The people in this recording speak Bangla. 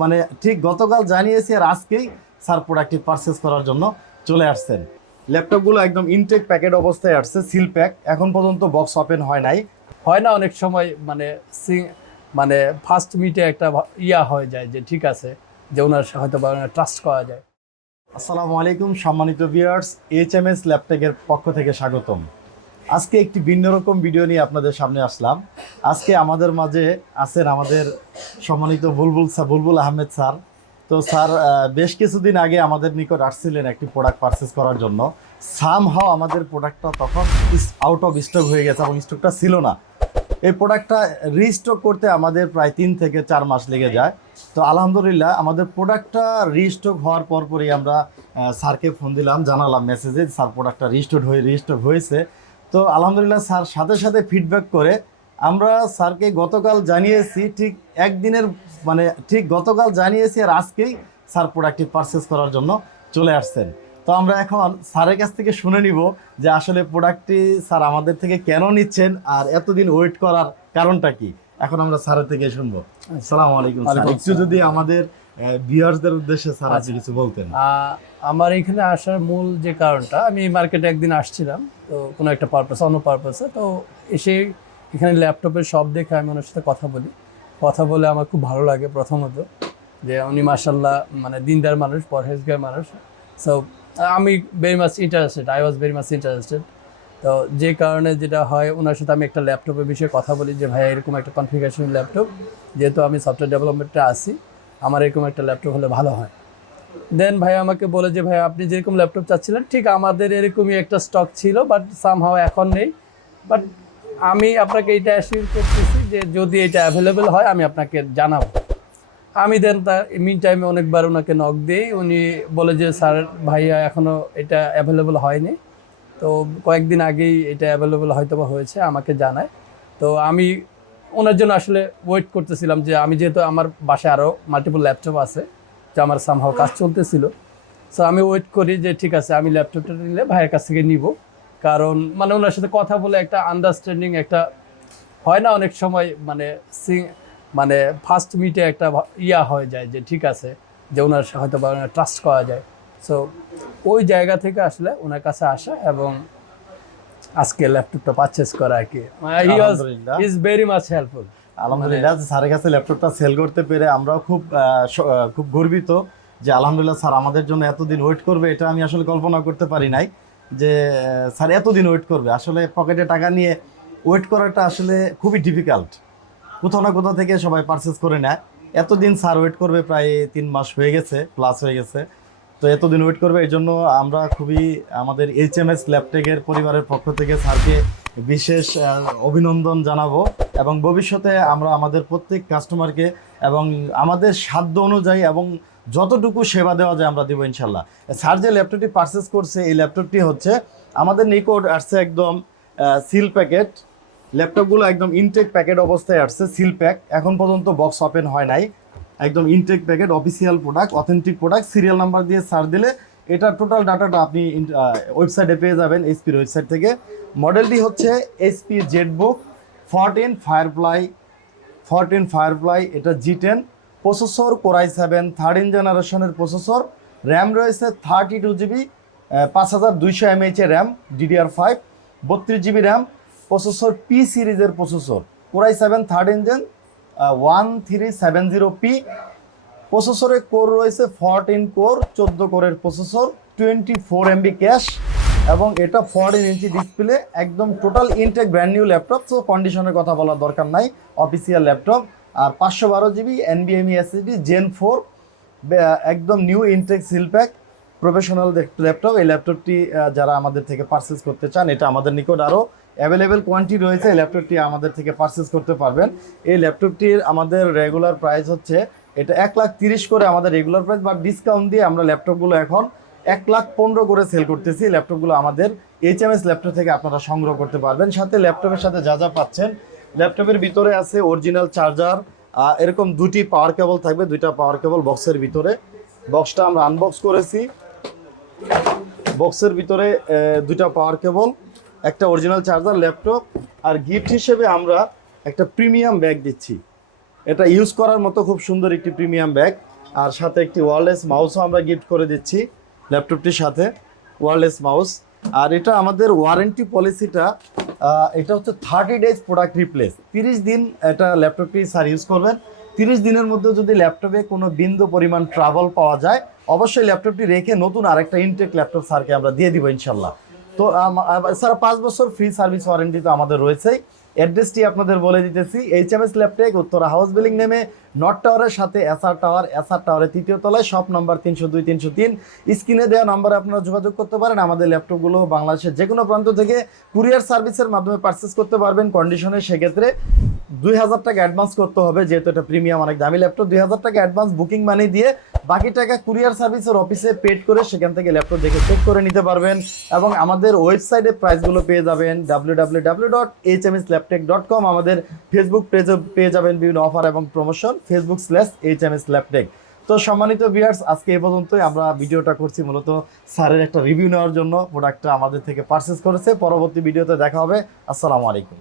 মানে ঠিক গতকাল জানিয়েছি আর আজকেই স্যার প্রোডাক্টটি পারচেস করার জন্য চলে আসছেন। ল্যাপটপগুলো একদম ইনটেক প্যাকেট অবস্থায় আসছে সিল প্যাক এখন পর্যন্ত বক্স ওপেন হয় নাই। হয় না অনেক সময় মানে মানে ফার্স্ট মিটে একটা ইয়া হয়ে যায় যে ঠিক আছে যে ওনার হয়তো বা ট্রাস্ট করা যায়। আসসালামু আলাইকুম সম্মানিত ভিউয়ার্স এইচ এম এস ল্যাপটেকের পক্ষ থেকে স্বাগতম। আজকে একটি ভিন্ন রকম ভিডিও নিয়ে আপনাদের সামনে আসলাম। আজকে আমাদের মাঝে আছেন আমাদের সম্মানিত বুলবুল বুলবুল আহমেদ স্যার। তো স্যার বেশ কিছুদিন আগে আমাদের নিকট আসছিলেন একটি প্রোডাক্ট পারচেস করার জন্য। সাম হাও আমাদের প্রোডাক্টটা তখন আউট অফ স্টক হয়ে গেছে এবং স্টকটা ছিল না। এই প্রোডাক্টটা রিস্টক করতে আমাদের প্রায় তিন থেকে চার মাস লেগে যায়। তো আলহামদুলিল্লাহ, আমাদের প্রোডাক্টটা রিস্টক হওয়ার পরপরই আমরা স্যারকে ফোন দিলাম, জানালাম মেসেজে স্যার প্রোডাক্টটা রিস্টোর হয়ে রিস্টক হয়েছে। তো আলহামদুলিল্লাহ স্যার সাথে সাথে ফিডব্যাক করে। আমরা স্যারকে গতকাল জানিয়েছি ঠিক একদিনের মানে ঠিক গতকাল জানিয়েছি আর আজকেই স্যার প্রোডাক্টটি পারচেস করার জন্য চলে আসছেন। তো আমরা এখন স্যারের কাছ থেকে শুনে নিব যে আসলে প্রোডাক্টটি স্যার আমাদের থেকে কেন নিচ্ছেন আর এতদিন ওয়েট করার কারণটা কি? এখন আমরা স্যারের থেকে শুনব। আসসালামু আলাইকুম স্যার। ওয়ালাইকুম একটু যদি আমাদের ভিউয়ার্সদের উদ্দেশ্যে স্যার আপনি আচ্ছা। কিছু বলতেন। আমার এখানে আসার মূল যে কারণটা, আমি মার্কেটে একদিন আসছিলাম, তো কোনো একটা পারপাস অন্য পারপাসে তো এসে এখানে ল্যাপটপের সব দেখে আমি ওনার সাথে কথা বলি। কথা বলে আমার খুব ভালো লাগে প্রথমত, যে উনি মাসাল্লাহ মানে দিনদার মানুষ, পরহেজগার মানুষ। সো আমি very much interested I was very much interested তো যে কারণে যেটা হয় ওনার সাথে আমি একটা ল্যাপটপের বিষয়ে কথা বলি, যে ভাই এরকম একটা কনফিগারেশন ল্যাপটপ যেহেতু আমি সফটওয়্যার ডেভেলপমেন্টে আসি আমার এরকম একটা ল্যাপটপ হলে ভালো হয়। দেন ভাই আমাকে বলে যে, ভাই, আপনি যেরকম ল্যাপটপ চাচ্ছিলেন, ঠিক আমাদের এরকমই একটা স্টক ছিল বাট সামহাও এখন নেই। বাট আমি আপনাকে এটা অ্যাসিউর করতেছি যে, যদি এটা অ্যাভেলেবেল হয়, আমি আপনাকে জানাব। আমি দেন তার মিন টাইমে অনেকবার ওনাকে নক দিই। উনি বলে যে, স্যার, ভাইয়া এখনও এটা অ্যাভেলেবেল হয়নি। তো কয়েকদিন আগেই এটা অ্যাভেলেবেল হয়তো বা হয়েছে, আমাকে জানায়। তো আমি ওনার জন্য আসলে ওয়েট করতেছিলাম যে, আমি যেহেতু আমার বাসায় আরও মাল্টিপল ল্যাপটপ আছে যে আমার সামহাও কাজ চলতেছিল। সো আমি ওয়েট করি যে ঠিক আছে আমি ল্যাপটপটা নিলে ভাইয়ের কাছ থেকে নিব। কারণ মানে ওনার সাথে কথা বলে একটা আন্ডারস্ট্যান্ডিং একটা হয় না অনেক সময় মানে সি- মানে ফার্স্ট মিটে একটা ইয়া হয়ে যায় যে ঠিক আছে যে ওনার হয়তো বা ট্রাস্ট করা যায়। সো ওই জায়গা থেকে আসলে ওনার কাছে আসা এবং আজকে ল্যাপটপটা পারচেস করা আর কি। ইজ ভেরি মাচ হেল্পফুল আলহামদুলিল্লাহ। স্যারের কাছে ল্যাপটপটা সেল করতে পেরে আমরাও খুব খুব গর্বিত যে আলহামদুলিল্লাহ স্যার আমাদের জন্য এতদিন ওয়েট করবে এটা আমি আসলে কল্পনা করতে পারি নাই যে স্যার এতদিন ওয়েট করবে। আসলে পকেটে টাকা নিয়ে ওয়েট করাটা আসলে খুবই ডিফিকাল্ট কোথাও না কোথাও থেকে সবাই পারচেস করে নেয়। এতদিন স্যার ওয়েট করবে প্রায় তিন মাস হয়ে গেছে প্লাস হয়ে গেছে। তো এতদিন ওয়েট করবে এই জন্য আমরা খুবই আমাদের এইচ এম এস ল্যাপটেকের পরিবারের পক্ষ থেকে স্যারকে বিশেষ অভিনন্দন জানাব। এবং ভবিষ্যতে আমরা আমাদের প্রত্যেক কাস্টমারকে এবং আমাদের সাধ্য অনুযায়ী এবং যতটুকু সেবা দেওয়া যায় আমরা দেবো ইনশাল্লাহ। স্যার যে ল্যাপটপটি পারচেস করছে, এই ল্যাপটপটি হচ্ছে আমাদের নিকট আসছে একদম সিল প্যাকেট ল্যাপটপগুলো একদম ইনটেক প্যাকেট অবস্থায় আসছে সিল প্যাক এখন পর্যন্ত বক্স ওপেন হয় নাই। একদম intact packet official product authentic product serial number দিয়ে সার দিলে এটার টোটাল ডাটাটা আপনি ওয়েবসাইটে পেয়ে যাবেন এইচপির ওয়েবসাইট থেকে। মডেলটি হচ্ছে HP ZBook fourteen Firefly fourteen Firefly এটা G ten processor core i seven third thirteen জেনারেশনের প্রসেসর র্যাম রয়েছে থার্টি টু জিবি পাঁচ হাজার দুইশো এমএইচ র্যাম ডিডিআর ফাইভ বত্রিশ জিবি র্যাম প্রসেসর পি সিরিজের processor core i seven third engine one three seven zero P প্রসেসরে কোর রয়েছে ফরটিন কোর, চোদ্দ কোরের processor twenty four MB cache এবং এটা ফরটিন ইঞ্চি ডিসপ্লে একদম total intact brand new laptop so কন্ডিশনের কথা বলার দরকার নাই অফিসিয়াল ল্যাপটপ আর পাঁচশো বারো জিবি এনবিএমই এসএসডি জেন ফোর একদম new intact seal pack professional laptop এই ল্যাপটপটি যারা আমাদের থেকে পারচেস করতে চান, এটা আমাদের নিকট আরও অ্যাভেলেবেল কোয়ান্টিটি রয়েছে, এই ল্যাপটপটি আমাদের থেকে পারচেস করতে পারবেন। এই ল্যাপটপটির আমাদের রেগুলার প্রাইস হচ্ছে এটা এক লাখ তিরিশ করে আমাদের রেগুলার প্রাইস বা ডিসকাউন্ট দিয়ে আমরা ল্যাপটপগুলো এখন এক লাখ পনেরো করে সেল করতেছি। ল্যাপটপগুলো আমাদের এইচ এম এস ল্যাপটপ থেকে আপনারা সংগ্রহ করতে পারবেন। সাথে ল্যাপটপের সাথে যা যা পাচ্ছেন ল্যাপটপের ভিতরে আছে অরিজিনাল চার্জার এরকম দুটি পাওয়ার কেবল থাকবে, দুইটা পাওয়ার কেবল বক্সের ভিতরে। বক্সটা আমরা আনবক্স করেছি। বক্সের ভিতরে দুইটা পাওয়ার কেবল একটা অরিজিনাল চার্জার ল্যাপটপ আর গিফট হিসেবে আমরা একটা প্রিমিয়াম ব্যাগ দিচ্ছি। এটা ইউজ করার মতো খুব সুন্দর একটি প্রিমিয়াম ব্যাগ আর সাথে একটি ওয়ারলেস মাউসও আমরা গিফট করে দিচ্ছি ল্যাপটপটির সাথে ওয়ারলেস মাউস আর এটা আমাদের ওয়ারেন্টি পলিসিটা এটা হচ্ছে থার্টি ডেজ প্রোডাক্ট রিপ্লেস তিরিশ দিন এটা ল্যাপটপটি স্যার ইউজ করবেন। তিরিশ দিনের মধ্যে যদি ল্যাপটপে কোনো বিন্দু পরিমাণ ট্রাভেল পাওয়া যায়, অবশ্যই ল্যাপটপটি রেখে নতুন আরেকটা ইনটেক ল্যাপটপ স্যারকে আমরা দিয়ে দিব ইনশাল্লাহ। তো স্যার, পাঁচ বছর ফ্রি সার্ভিস ওয়ারেন্টি তো আমাদের রয়েছেই। অ্যাড্রেসটি আপনাদের বলে দিতেছি H M S Laptech Uttara house building নেমে নর্থ টাওয়ারের সাথে এসআর টাওয়ার এসআর টাওয়ারের তৃতীয় তলায় শপ নম্বর তিনশো দুই, তিনশো তিন। স্ক্রিনে দেওয়া নম্বরে আপনারা যোগাযোগ করতে পারেন, আমাদের ল্যাপটপগুলো বাংলাদেশের যে কোনো প্রান্ত থেকে কুরিয়ার সার্ভিসের মাধ্যমে পারচেস করতে পারবেন। কন্ডিশনে সেক্ষেত্রে দুই হাজার টাকা অ্যাডভান্স করতে হবে, যেহেতু এটা প্রিমিয়াম অনেক দামি ল্যাপটপ দুই হাজার টাকা অ্যাডভান্স বুকিং মানি দিয়ে বাকি টাকা কুরিয়ার সার্ভিসের অফিসে পেড করে সেখান থেকে ল্যাপটপ দেখে চেক করে নিতে পারবেন। এবং আমাদের ওয়েবসাইটে প্রাইসগুলো পেয়ে যাবেন W W W dot H M S dot com আমাদের ফেসবুক পেজে পেয়ে যাবেন বিভিন্ন অফার এবং promotion Facebook slash H M S Laptech তো সম্মানিত ভিউয়ার্স আজকে এ পর্যন্তই। আমরা ভিডিওটা করছি মূলত স্যারের একটা রিভিউ নেওয়ার জন্য। প্রোডাক্টটা আমাদের থেকে পারচেস করেছে। পরবর্তী ভিডিওতে দেখা হবে। আসসালামু আলাইকুম।